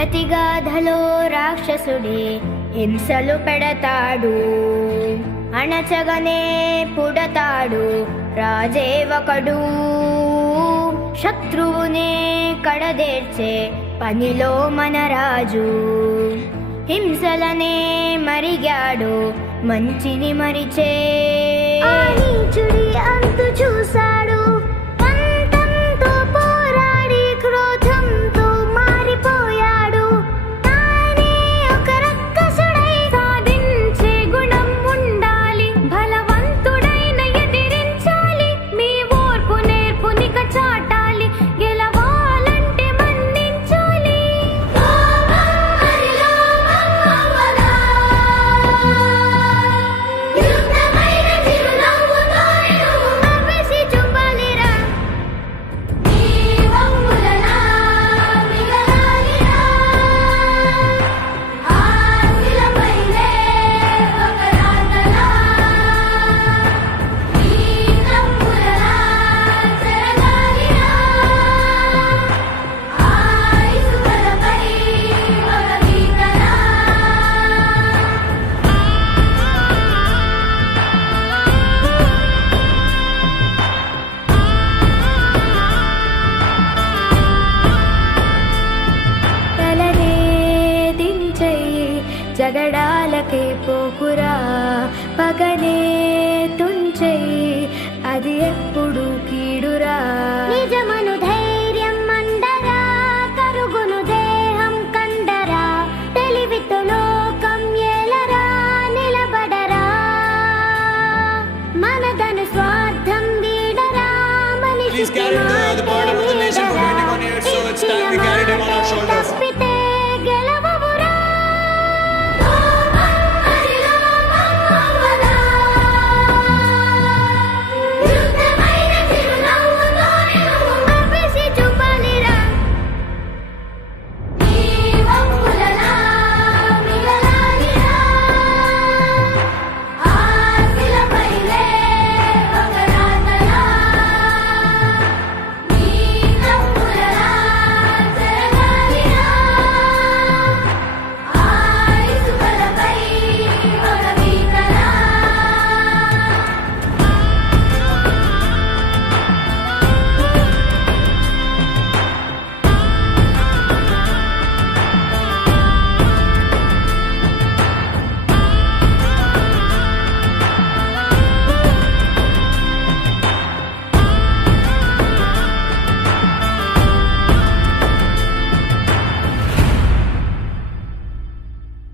ప్రతిగాధలో రాక్షసుడే హింసలు పెడతాడు, అణచగనే పుడతాడు రాజే ఒకడు. శత్రువునే కడదేర్చే పనిలో మన రాజు, హింసలనే మరిగాడు మంచిని మరిచే. ఆ నీచుడి అంతు చూశాడు, పంతంతో పోరాడి క్రోధంతో మారిపోయాడు. తానే ఒక రక్కసుడై సాధించే గుణం ఉండాలి, బలవంతుడైన ఎదిరించాలి. మీ ఓర్పు నేర్పునిక చాటాలి, గెలవాలంటే మన్నించాలి. జగడాలకే పోకురా, పగనే తుంచెయ్యి అది ఎప్పుడు కీడురా. నిజమను ధైర్యం మండరా, కరుగును దేహం కండరా. తెలివితో లోకం ఏలరా, నిలబడరా. మనదను స్వార్థం వీడరా, మనిషికి మాటే వీడరా.